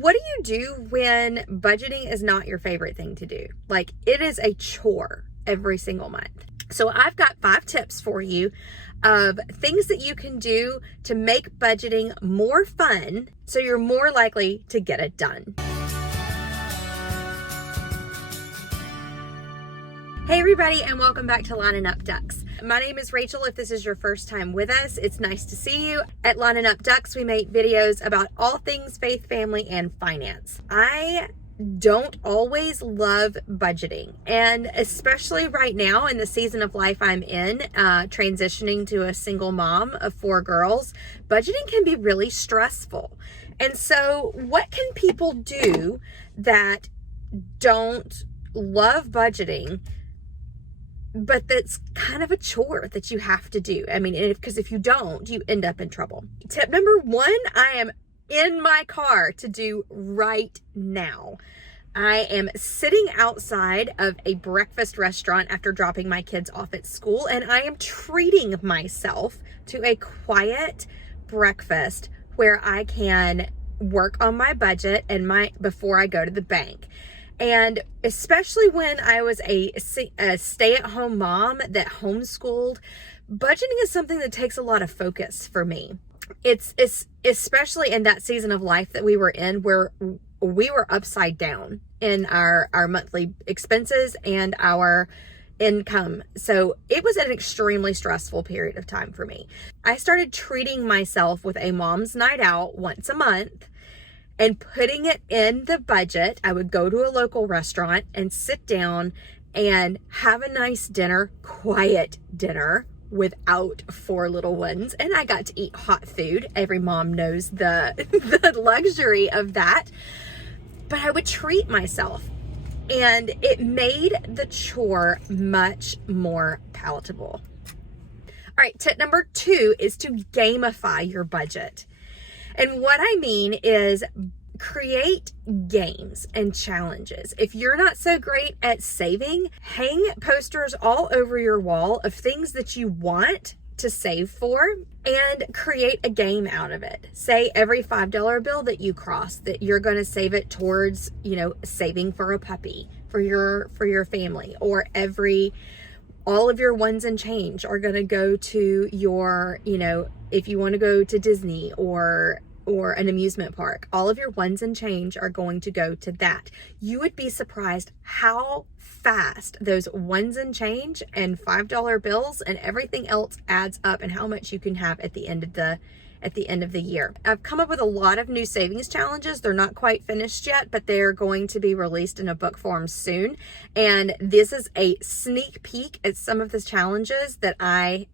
what do you do when budgeting is not your favorite thing to do? Like, it is a chore every single month. So I've got 5 tips for you of things that you can do to make budgeting more fun so you're more likely to get it done. Hey everybody, and welcome back to Linin Up Ducks. My name is Rachel. If this is your first time with us, it's nice to see you. At Linin Up Ducks, we make videos about all things faith, family, and finance. I don't always love budgeting, and especially right now in the season of life I'm in, transitioning to a single mom of 4 girls, budgeting can be really stressful. And so what can people do that don't love budgeting, but that's kind of a chore that you have to do? I mean, because if you don't, you end up in trouble. Tip number 1, I am in my car to do right now. I am sitting outside of a breakfast restaurant after dropping my kids off at school, and I am treating myself to a quiet breakfast where I can work on my budget and before I go to the bank. And especially when I was a stay-at-home mom that homeschooled, budgeting is something that takes a lot of focus for me. It's especially in that season of life that we were in, where we were upside down in our monthly expenses and our income. So it was an extremely stressful period of time for me. I started treating myself with a mom's night out once a month and putting it in the budget. I would go to a local restaurant and sit down and have a nice dinner, quiet dinner, without 4 little ones. And I got to eat hot food. Every mom knows the luxury of that. But I would treat myself, and it made the chore much more palatable. All right, tip number 2 is to gamify your budget. And what I mean is create games and challenges. If you're not so great at saving, hang posters all over your wall of things that you want to save for and create a game out of it. Say every $5 bill that you cross, that you're going to save it towards, saving for a puppy for your family, or all of your ones and change are going to go to your, if you want to go to Disney or an amusement park, all of your ones and change are going to go to that. You would be surprised how fast those ones and change and $5 bills and everything else adds up, and how much you can have at the end of the year. I've come up with a lot of new savings challenges. They're not quite finished yet, but they're going to be released in a book form soon. And this is a sneak peek at some of the challenges that I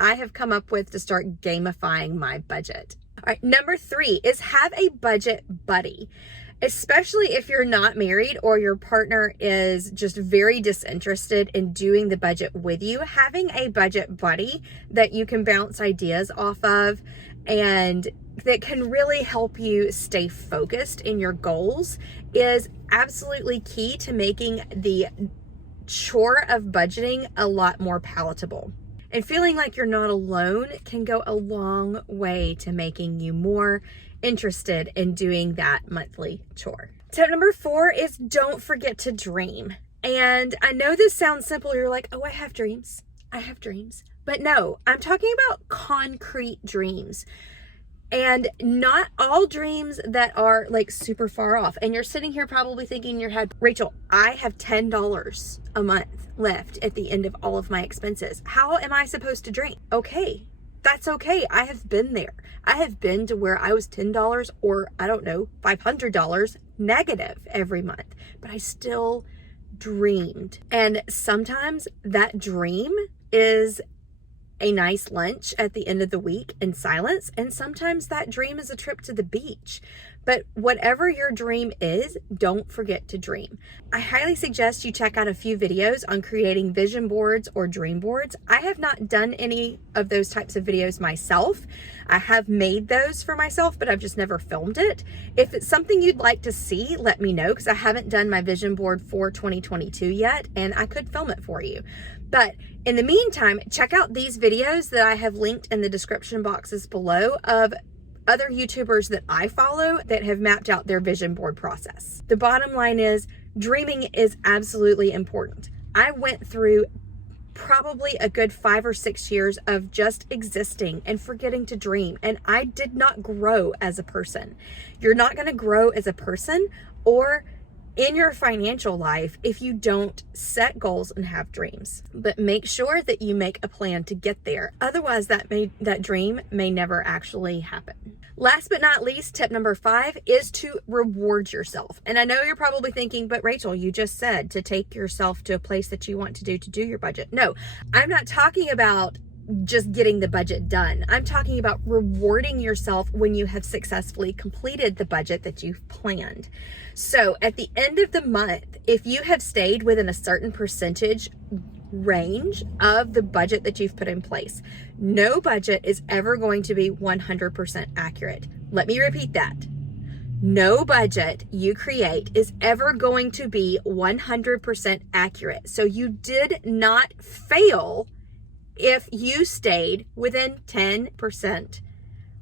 have come up with to start gamifying my budget. All right, number 3 is have a budget buddy. Especially if you're not married or your partner is just very disinterested in doing the budget with you, having a budget buddy that you can bounce ideas off of and that can really help you stay focused in your goals is absolutely key to making the chore of budgeting a lot more palatable. And feeling like you're not alone can go a long way to making you more interested in doing that monthly chore. Tip number 4 is don't forget to dream. And I know this sounds simple. You're like, oh, I have dreams. But no, I'm talking about concrete dreams. And not all dreams that are like super far off. And you're sitting here probably thinking in your head, Rachel, I have $10 a month left at the end of all of my expenses. How am I supposed to dream? Okay, that's okay. I have been there. I have been to where I was $10 or $500 negative every month, but I still dreamed. And sometimes that dream is a nice lunch at the end of the week in silence. And sometimes that dream is a trip to the beach. But whatever your dream is, don't forget to dream. I highly suggest you check out a few videos on creating vision boards or dream boards. I have not done any of those types of videos myself. I have made those for myself, but I've just never filmed it. If it's something you'd like to see, let me know, because I haven't done my vision board for 2022 yet, and I could film it for you. But in the meantime, check out these videos that I have linked in the description boxes below of other YouTubers that I follow that have mapped out their vision board process. The bottom line is dreaming is absolutely important. I went through probably a good 5 or 6 years of just existing and forgetting to dream. And I did not grow as a person. You're not going to grow as a person or in your financial life if you don't set goals and have dreams. But make sure that you make a plan to get there. Otherwise, that dream may never actually happen. Last but not least, tip number 5 is to reward yourself. And I know you're probably thinking, but Rachel, you just said to take yourself to a place that you want to do your budget. No, I'm not talking about just getting the budget done. I'm talking about rewarding yourself when you have successfully completed the budget that you've planned. So at the end of the month, if you have stayed within a certain percentage range of the budget that you've put in place, no budget is ever going to be 100% accurate. Let me repeat that. No budget you create is ever going to be 100% accurate. So you did not fail if you stayed within 10%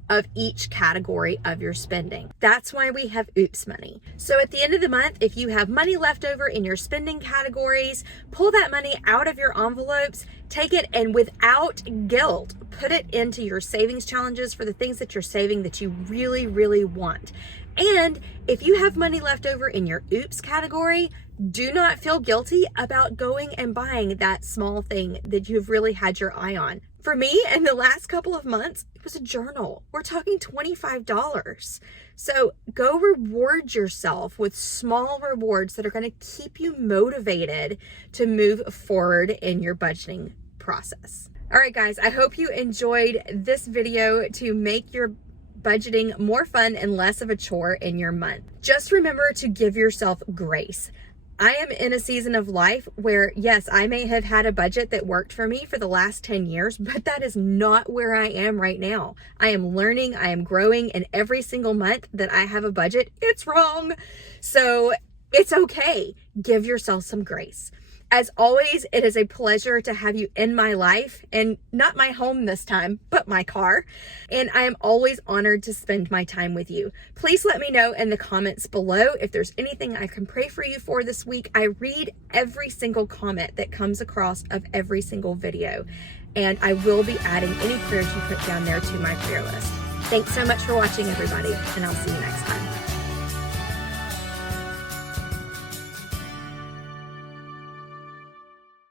of each category of your spending. That's why we have oops money. So at the end of the month, if you have money left over in your spending categories, pull that money out of your envelopes, take it, and without guilt, put it into your savings challenges for the things that you're saving that you really, really want. And if you have money left over in your oops category, do not feel guilty about going and buying that small thing that you've really had your eye on. For me, in the last couple of months, it was a journal. We're talking $25. So go reward yourself with small rewards that are going to keep you motivated to move forward in your budgeting process. All right, guys, I hope you enjoyed this video to make your budgeting more fun and less of a chore in your month. Just remember to give yourself grace. I am in a season of life where, yes, I may have had a budget that worked for me for the last 10 years, but that is not where I am right now. I am learning, I am growing, and every single month that I have a budget, it's wrong. So it's okay. Give yourself some grace. As always, it is a pleasure to have you in my life, and not my home this time, but my car. And I am always honored to spend my time with you. Please let me know in the comments below if there's anything I can pray for you for this week. I read every single comment that comes across of every single video, and I will be adding any prayers you put down there to my prayer list. Thanks so much for watching, everybody, and I'll see you next time.